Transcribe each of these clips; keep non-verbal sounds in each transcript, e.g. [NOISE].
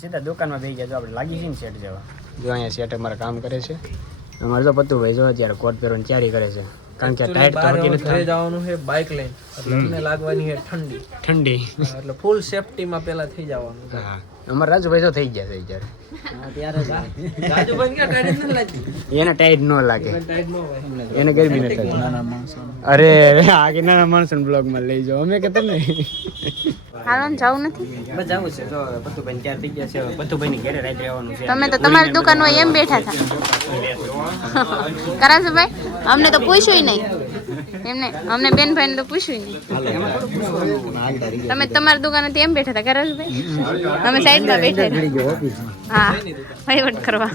સીધા દુકાનમાં બેસી ગયા જો આપણે લાગી છીએ ને સેટ જેવા. જો અહીંયા શેઠ અમારે કામ કરે છે. અમારે તો પતુભાઈ જો અત્યારે કોટ પહેરવાની તૈયારી કરે છે. કારણ કે ટાઈટ તો હકી નથી. જવાનું છે બાઇક લઈને એટલે લાગવાની છે ઠંડી. ઠંડી. એટલે ફૂલ સેફટીમાં પેલા થઈ જવાનું. હા અમારા રાજુભાઈ જો થઈ ગયા છે અત્યારે. એને ટાઈટ ન લાગે. એને ગરમી નથી અરે આ કે નાના માણસો બ્લોગમાં લઈ જાઓ. અમે કે તમે હાલવાનું જવું નથી? બસ છે. જો પતુભાઈ તૈયાર થઈ ગયા છે. પતુભાઈ ની ઘરે રાત રહેવાનું છે. તમે તો તમારી દુકાન હોય એમ બેઠા હતા. કરાસુભાઈ અમને તો પૂછ્યું નહીં. એમને અમને બેન ભાઈ તો પૂછ્યું નહીં. તમે તમારી દુકાને એમ બેઠા હતા કરાસુભાઈ અમે સાઈડમાં બેઠા હા વહીવટ કરવા.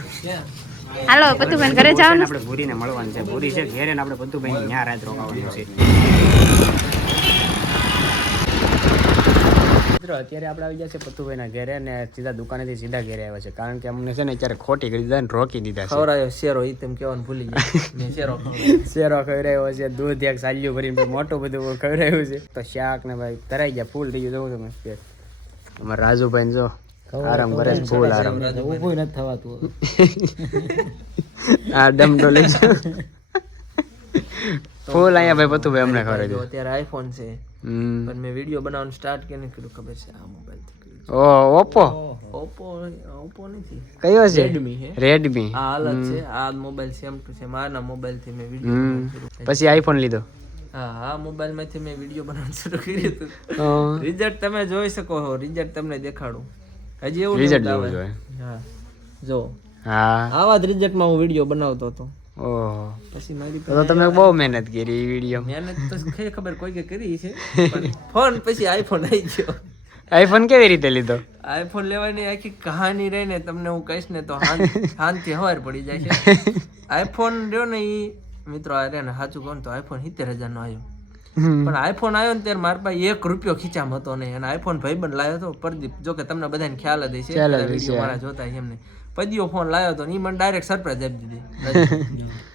હાલો પતુભાઈ ઘરે જવાનું. આપણે ભૂરીને મળવાનું છે. ભૂરી છે ઘેરે આપણે પતુભાઈ ત્યાં રાત રોકાવાનું છે. મિત્રો અત્યારે આપણે આવી ગયા છે પતુભાઈના ઘરે ને સીધા દુકાનેથી સીધા ઘરે આવ્યા છે. કારણ કે અમને છે ને અત્યારે ખોટી કરી દીધા ને રોકી દીધા છે. ખવડાયો શેરો એ તેમ કહેવાનું ભૂલી ગયા. શેરો. [LAUGHS] શેરો ખવડાવ્યો છે દૂધ એક સાલ્યું ભરીને મોટું બધું ખવડાવ્યું છે. તો શાક ને ભાઈ તરાઈ ગયા ફૂલ થઈ ગયું. જોવું તમે અમારા રાજુભાઈ જો આરામ કરે છે ફૂલ આરામ. ઊભું નથી થવાતું આ ડમડો લઈ છે [LAUGHS] ફૂલ અહીંયા ભાઈ પતુભાઈ અમને ખબર અત્યારે આઈફોન છે. પણ મેં વીડિયો બનાવવાનું સ્ટાર્ટ કેને કર્યું ખબર છે આ મોબાઈલથી કર્યું ઓ ઓપ્પો ઓપ્પો ઓપ્પો નથી. કયો છે? રેડમી હે. રેડમી આ અલગ છે. આ મોબાઈલ સેમ ટુ સેમ આના મોબાઈલથી મેં વીડિયો પછી આઈફોન લીધો? હા આ મોબાઈલમાંથી મેં વીડિયો બનાવવાનું શરૂ કર્યું હતું. રિઝલ્ટ તમે જોઈ શકો છો. રિઝલ્ટ તમને દેખાડું. હજી એવું રિઝલ્ટ જોવું આવે. જોઈએ. હા જો હા. આવા જ રિઝલ્ટમાં હું વીડિયો બનાવતો હતો. ઓહો. પછી મારી તો તો તમે બહુ મહેનત કરી એ વીડિયો. મહેનત તો ખરી ખબર કોઈ કે કરી છે પણ ફોન પછી આઈફોન આવી ગયો. આઈફોન કેવી રીતે લીધો? આઈફોન લેવાની આખી કહાની રહીને તમને હું કહીશ ને તો શાંતિ [LAUGHS] હવાર પડી જાય છે. આઈફોન રહ્યો ને એ મિત્રો ને સાચું કહું તો આઈફોન સિત્તેર હજારનો આવ્યો. હમ. પણ આઈફોન આવ્યો ને ત્યારે મારા પાસે એક રૂપિયો ખીચામ હતો નહીં. અને આઈફોન ભાઈબંધ લાવ્યો હતો. પરદીપ જો કે તમને બધાને ખ્યાલ જ છે મારા જોતા એમને પદીઓ ફોન લાવ્યો હતો ને મને ડાયરેક્ટ સરપ્રાઈઝ આપી દીધી.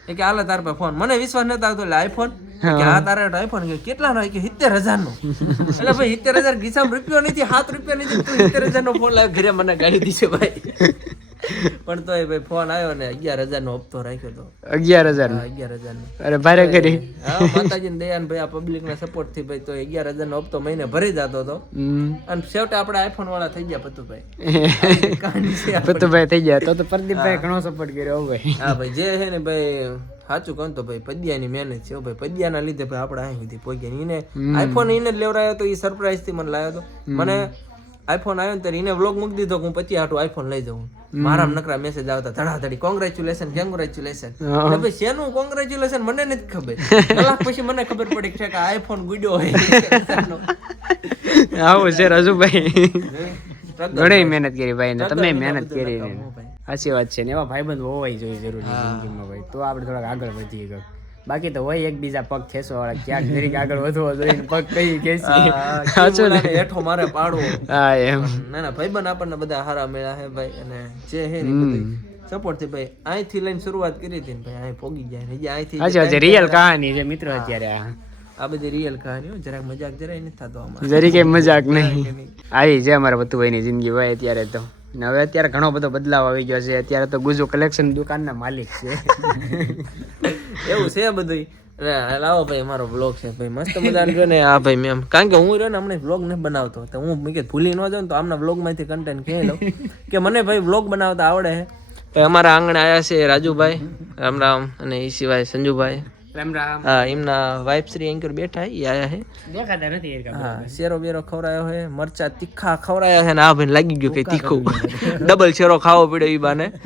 એ કે, હાલે, તાર પાસે ફોન. મને વિશ્વાસ નતો આવતો, એટલે આઈફોન કે, હા, તારે આઈફોન કે, કેટલા નો? કે, સિત્તેર હજાર નો. એટલે ભાઈ, સિત્તેર હજાર ગીસામ રૂપિયો નથી, સાત રૂપિયા નથી, તું સિત્તેર હજાર નો ફોન લાવ્યો ઘરે મને ગાડી દીધો, ભાઈ. [LAUGHS] પણ તોય ભાઈ ફોન આવ્યો ને અગિયાર હજાર નો હપ્તો રાખ્યો તો. અગિયાર હજાર અગિયાર હજાર નો અરે ભારે કરી. હા માતાજી ને દયાન ભાઈ આ પબ્લિક ના સપોર્ટથી ભાઈ તો અગિયાર હજાર નો હપ્તો મહિને ભરી જતો હતો અને છેવટે આપણે આઈફોન વાળા થઈ ગયા પતુભાઈ. પતુભાઈ થઈ ગયા. તો તો પ્રદીપભાઈ ઘણો સપોર્ટ કર્યો ભાઈ. હા ભાઈ જે છે ને ભાઈ સાચું કહું તો ભાઈ પદિયાની મહેનત છે ભાઈ. પદિયાના લીધે ભાઈ આપણે અહીં સુધી પહોંચ્યા ને. એને આઈફોન એને લેવડાયો તો એ સરપ્રાઈઝથી મને લાવ્યો હતો મને આઈફોન આવ્યો ને ત્યારે એને વ્લોગ મૂકી દીધો કે હું પછી હાટું આઈફોન લઈ જાઉં. મારા નકરા મેસેજ આવતા ધડાધડી કોંગ્રેચ્યુલેશન કોંગ્રેચ્યુલેશન ભાઈ શેનું કોંગ્રેચ્યુલેશન મને નથી ખબર. [LAUGHS] કલાક પછી મને ખબર પડી કે આઈફોન ગુડ્યો હોય. [LAUGHS] આવો છે રાજુભાઈ. [LAUGHS] ઘણી મહેનત કરી ભાઈ ને તમે મહેનત કરી સાચી વાત છે ને એવા ભાઈબંધ હોવાય જોઈએ જરૂરી જિંદગીમાં ભાઈ. તો આપણે થોડાક આગળ વધીએ બાકી તો હોય એકબીજા પગ ખેંચવા વાળા ક્યાંક જરીક આગળ વધવો જોઈએ પગ કઈ ખેંચી હા, સાચું ને હેઠો મારે પાડવો. હા એમ. ના ના ભાઈ બન આપણને બધા હારા મળ્યા હે ભાઈ અને જે હે ને બધું સપોર્ટથી ભાઈ અહીંથી લઈને શરૂઆત કરી હતી ને ભાઈ અહીં પોગી જાય ને અહીંથી અચ્છા રિયલ કહાની છે મિત્રો અત્યારે આ આ બધી રિયલ કહાનીઓ જરાક મજાક જરાય નથી થતો અમારે. જરી કઈ મજાક નહીં. આવી છે અમારા બતુભાઈની જિંદગી ભાઈ અત્યારે તો. હવે અત્યારે ઘણો બધો બદલાવ આવી ગયો છે. અત્યારે તો ગુજુ કલેક્શન દુકાનના માલિક છે. એવું છે બધું લાવો ભાઈ મારો બ્લોગ છે. ભાઈ મસ્ત મજાનો જો ને આ ભાઈ મેમ કારણ કે હું રહ્યો ને હમણાં બ્લોગ નથી બનાવતો. તો હું મેં ભૂલી ન જાઉં તો આમના બ્લોગમાંથી કન્ટેન્ટ કહે લઉં? કે મને ભાઈ બ્લોગ બનાવતા આવડે છે ભાઈ અમારા આંગણે આવ્યા છે રાજુભાઈ રામ રામ અને એ સિવાય સંજુભાઈ. રામ રામ હા એમના વાઇફ શ્રી એન્કર બેઠા એ આયા છે દેખાતા નથી હા શેરો બેરો ખવડાયો છે મરચા તીખા ખવડાયા છે ને આ ભાઈ લાગી ગયું કે તીખું. ડબલ શેરો ખાવો પડ્યો એ બાને. [LAUGHS]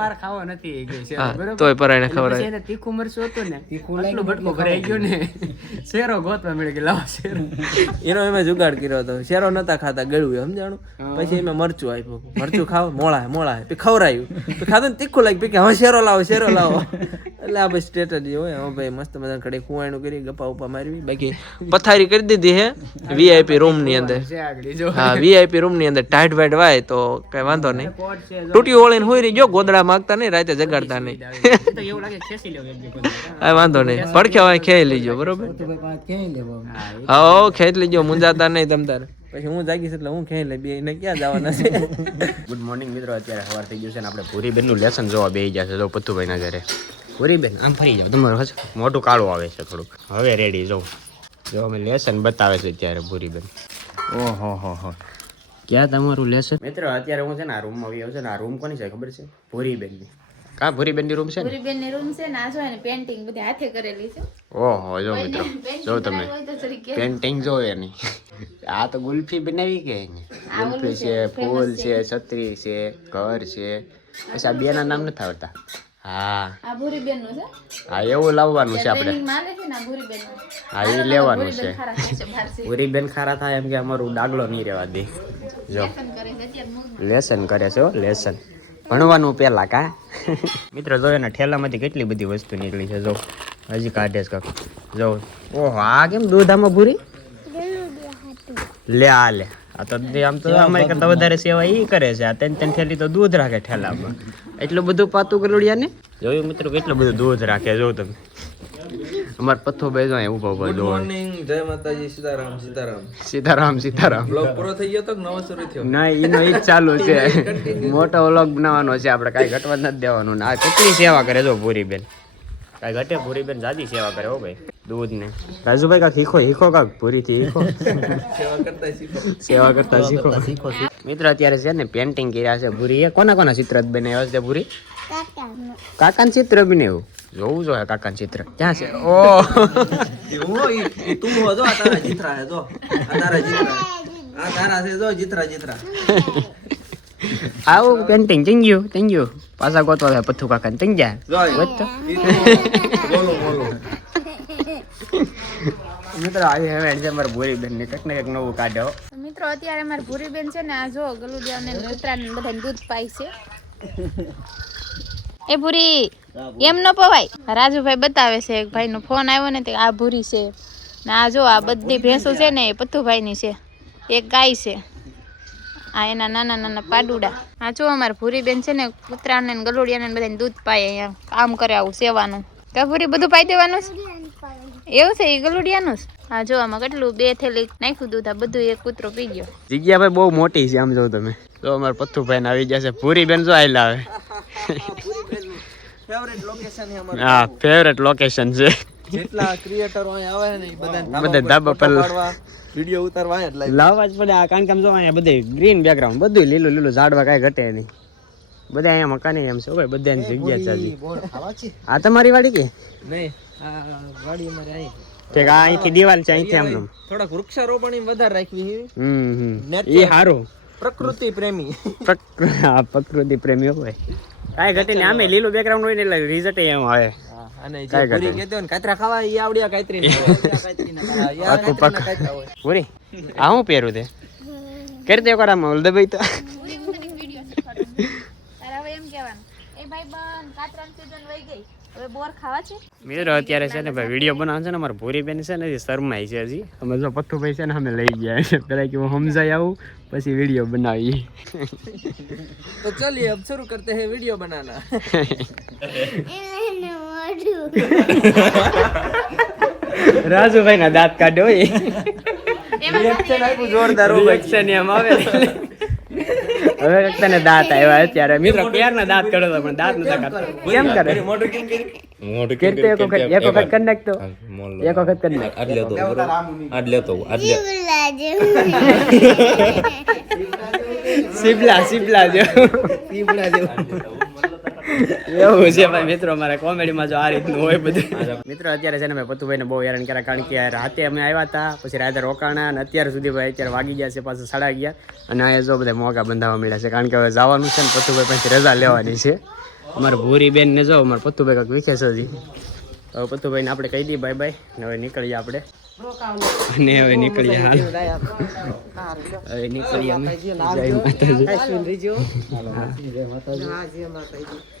મારે ખાવો નથી એ તોય એને તીખું મરચું હતું ને આટલું બટકું ભરાઈ ગયું ને શેરો ગોતવા મળ્યો કે લાવો શેરો. એનો એમે જુગાડ કર્યો હતો. શેરો નતા ખાતા ગળ્યું સમજાણું? પછી એમે મરચું આપ્યું. મરચું ખાવ મોળા મોળા પછી ખવરાયું પછી ખાધું ને તીખું લાગ્યું પછી કે હવે શેરો લાવો શેરો લાવો. એટલે આ ભાઈ સ્ટ્રેટેજી હોય. હવે ભાઈ મસ્ત મજા કડે કુવાણું કરી ગપા ઉપા મારવી. બાકી પથારી કરી દીધી હે વીઆઈપી રૂમની અંદર. જો. હા વીઆઈપી રૂમની અંદર. ટાઈટ વાઈટ વાય તો કઈ વાંધો નહીં. તૂટી ઓળીને હોય રહી ગયો ગોદડા માગતા નહીં રાતે જગાડતા નહીં. એ તો એવું લાગે ખેંચી લેવું એક બે કોઈ. હા વાંધો નહીં. પડખે હોય ખેઈ લીજો બરોબર? હા, હા ખેંચ લીજો મુંજાતા નહીં તમ તારે. પછી હું જાગીશ એટલે હું ખેઈ લે બે ને ક્યાં જવાના છે? ગુડ મોર્નિંગ મિત્રો. અત્યારે સવાર થઈ ગયું છે ને આપણે ભૂરીબેનનું લેસન જોવા બે જશે છે. પથ્થુભાઈ ના ઘરે. ભૂરીબેન આમ ફરી જાવ તમારું મોટું કાળું આવે છે થોડુંક. હવે રેડી જો. જો અમે લેસન બતાવે છે અત્યારે ભૂરીબેન. ઓહો હો હો. ક્યાં તમારું લેશે મિત્રો અત્યારે હું છે ને આ રૂમમાં આવ્યો છે ને આ રૂમ કોની છે ખબર છે? ભૂરીબેનની. કા ભૂરીબેનની રૂમ છે ને? પૂરી ની રૂમ છે ને આ જો એને પેન્ટિંગ બધી હાથે કરેલી છે. ઓહો જો મિત્રો [LAUGHS] જો તમે. પેન્ટિંગ જો એની. આ તો ગુલ્ફી બનાવી કે? ગુલ્ફી છે ફૂલ છે. છત્રી છે ઘર છે. પછી આ બે ના નામ નથી આવડતા? હા. આ ભૂરી બેનનું છે? હા એવું લાવવાનું છે આપણે. માલે છે ને ભૂરી બેન હા એ લેવાનું છે. પૂરી બેન ખારા થાય એમ કે અમારું ડાગલો નહીં રહેવા દે. જો. લેસન કરે છે લેસન ભણવાનું પહેલા કા? મિત્રો જો એના ઠેલામાંથી કેટલી બધી વસ્તુ નીકળી છે જો. હજી કાઢે છે કાક. જો. ઓહો આ કેમ દૂધ આમાં ભૂરી લે આ લે. આ તો આમ તો અમારી કરતા વધારે સેવા એ કરે છે. આ ત્રણ ત્રણ ઠેલી તો દૂધ રાખે ઠેલામાં. એટલું બધું પાતું ગરોડિયા ને જોયું મિત્રો કેટલું બધું દૂધ રાખે જો તમે. અમાર પથ્થો બે જો ઊભો ઊભો જો મોર્નિંગ જય માતાજી સીતારામ સીતારામ. સીતારામ સીતારામ. બ્લોગ પૂરો થઈ ગયો તો નવો શરૂ થયો? ના એનો ઈ ચાલુ છે. મોટો વ્લોગ બનાવવાનો છે. આપણે કાઈ ઘટવા નથી દેવાનું. આ કેટલી સેવા કરે જો ભૂરી બેન કાઈ ઘટે ભૂરી બેન જાજી સેવા કરે હો ભાઈ. દૂધ ને રાજુભાઈ કાંક હીખો હીખો કાંક ભૂરીથી હીખો સેવા કરતા શીખો સેવા કરતા શીખો મિત્ર અત્યારે છે ને પેન્ટિંગ કર્યા છે ભૂરી એ કોના કોના ચિત્ર બનાવ્યા છે ભૂરી કાકાનું ચિત્ર બનાવ્યું જોવું જોઈએ કાકાનું ચિત્ર ક્યાં છે ઓ હું ઈ- ઈ તું હો જો આ તારા જીતરા હે જો આ તારા જીતરા આ તારા છે જો જીતરા જીતરા આવું પેન્ટિંગ થઈ ગયું થઈ ગયું પાછા ગોતવા થાય પથ્થુ કાકા થઈ ગયા જો ઈ તું બોલો બોલો મિત્રો આવી હવે છે મારા ભૂરીબેન ને કંઈક ને કંઈક નવું કાઢે. મિત્રો, અત્યારે મારા ભૂરીબેન છે ને, આ જો ગલુડિયા ને કૂતરા ને બધાને દૂધ પાય છે. એ ભૂરી, એમ ન પવાય. રાજુભાઈ બતાવે છે, એક ભાઈ નો ફોન આવ્યો ને આ ભૂરી છે. ને આ જો, આ બધી ભેંસો છે ને, એ પથ્થુભાઈ ની છે. એક ગાય છે. આ એના નાના નાના પાડુડા. આ જો, અમારે ભૂરી બેન છે ને, કૂતરાને ને ગલુડિયાને ને બધાને દૂધ પાય અહીંયા કામ કરે આવું સેવાનું. તો ભૂરી બધું પાઈ દેવાનું છે? એવું છે એ ગલુડિયાનું હા જો આમાં કેટલું બે થેલી નાખ્યું દૂધ આ બધું એક કૂતરો પી ગયો. જગ્યા ભાઈ બહુ મોટી છે આમ જો તમે. તો અમારે પથ્થુભાઈ ને આવી ગયા છે પૂરી બેન જો આયલા લાવે લોકેશન હા ફેવરેટ લોકેશન છે. જેટલા ક્રિએટરો અહીંયા આવે ને એ બધા ધાબા પર વીડિયો ઉતારવા જ લાવવા જ પડે આ કારણ કે આમ જો અહીંયા બધે ગ્રીન બેકગ્રાઉન્ડ બધું લીલું લીલું ઝાડવા કાંઈ ઘટે નહીં. બધા અહીંયા મકાન એમ છે ભાઈ બધાની જગ્યા છે હજી. બોલ ખાવા છે? આ તમારી વાડી કે? નહીં. વાડી અમારે અહીં ઠીક આ અહીંથી દિવાલ છે અહીંથી આમ આમ. થોડાક વૃક્ષારોપણ વધારે રાખવી હમ એ પ્રકૃતિ પ્રેમી. પ્રકૃ- હા, પ્રકૃતિ પ્રેમી હોય કાંઈ ઘટે નહીં આમે લીલું બેકગ્રાઉન્ડ હોય ને એટલે રિઝલ્ટ એમ આવે અને જે પૂરી કહેતો ને કાતરા ખાવા એ આવડ્યા કાતરી ને આ પાકું, કાતરીના કાતરા હોય. પૂરી? આ હું પહેરું તે? કરી દે કરામાં ઓલ દબાઈ તો તારે હવે એમ કહેવાનું એ ભાઈ બંધ અત્યારે છે ને ભાઈ વીડિયો બનાવે છે ને અમારા ભૂરી બેન છે ને શરમાય છે હજી. અમે જો પથ્થુભાઈ છે ને અમે લઈ ગયા પેલા પછી વીડિયો બનાવીએ. તો ચલિએ શરૂ કરતે હે વીડિયો બનાના રાજુભાઈ ના દાંત કાઢ્યો એ જોરદાર હવે તને દાંત આવ્યા અત્યારે. મિત્રો ક્યારના દાંત કાઢો તો પણ દાંત નતા કાઢતા કેમ કરે? મોઢું કેમ કરે? મોઢું કરી તો એક વખત એક વખત કરી નાખતો એક વખત કરી નાખ. આટલે તો આટલે તો આટલે સિબલા સિબલા જો [LAUGHS] એવું છે ભાઈ મિત્રો મારા કોમેડીમાં જો આ રીતનું હોય બધું. [LAUGHS] મિત્રો અત્યારે છે ને મેં પતુભાઈને બહુ હેરાન કર્યા કારણ કે રાતે અમે આવ્યા હતા પછી રાતે રોકાણા અને અત્યાર સુધી ભાઈ અત્યારે વાગી ગયા છે પાછા સાડા અગિયાર અને અહીંયા જો બધા મોગા બંધાવા મળ્યા છે કારણ કે હવે જવાનું છે ને પતુભાઈ પાછી રજા લેવાની છે. અમારા ભૂરી બેન ને જો અમારા પતુભાઈ કાંક વિખે છે હજી. હવે પતુભાઈને આપણે કહી દઈએ બાય બાય ને હવે નીકળીએ આપણે. અને હવે નીકળીએ હાલ. હવે નીકળીએ અમે. જય માતાજી.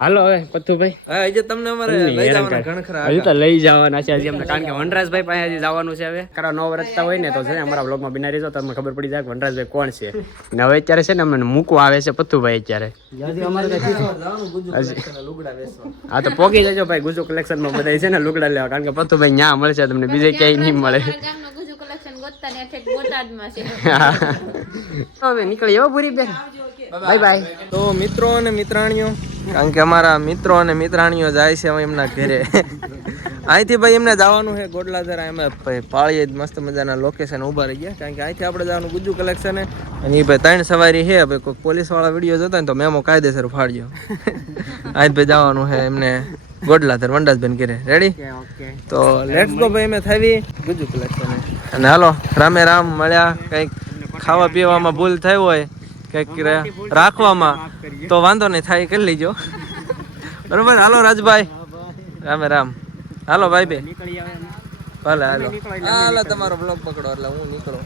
હાલો હવે પતુભાઈ હા આજે તમને અમારે લઈ જવાના ઘણખરા હજી તો લઈ જવાના છે હજી અમને કારણ કે વનરાજભાઈ પાસે હજી જવાનું છે હવે. ખરા નવ રચતા હોય ને તો છે અમારા બ્લોગમાં બિના રહેજો તમને ખબર પડી જાય કે વનરાજભાઈ કોણ છે. ને હવે અત્યારે છે ને અમને મૂકવા આવે છે પથ્થુભાઈ અત્યારે. હા તો પોગી જજો ભાઈ ગુજુ કલેક્શનમાં બધા છે ને લુગડા લેવા કારણ કે પતુભાઈ ન્યા મળશે તમને બીજે ક્યાંય નહીં મળે. હવે નીકળી એવો પૂરી બેન બાય બાય તો મિત્રો અને મિત્રાણીઓ કારણ કે અમારા મિત્રો અને મિત્રાણીઓ જાય છે એમના ઘરે. અહીંથી ભાઈ એમને જવાનું છે ગોડલાધરા. એમાં પાળીએ જ મસ્ત મજાના લોકેશન ઊભા રહી ગયા. કારણ કે અહીંથી આપણે જવાનું ગુજ્જુ કલેક્શન અને એ ભાઈ ત્રણ સવારી છે. ભાઈ કોઈ પોલીસવાળા વીડિયો જોતા ને તો મેમો કાયદેસર ફાડ્યો અહીં ભાઈ જવાનું છે એમને ગોડલાધર વંડાસબેન ઘરે. રેડી તો લેટ્સ ગો ભાઈ અમે થાવી ગુજ્જુ કલેક્શન અને હાલો રામે રામ મળ્યા. કંઈક ખાવા પીવામાં ભૂલ થઈ હોય કંઈક રાખવામાં. તો વાંધો નહીં થાય કરી લેજો. બરોબર? હાલો રાજભાઈ. રામે રામ. હાલો ભાઈ બે. ભલે હાલો હાલો. તમારો બ્લોગ પકડો એટલે હું નીકળું.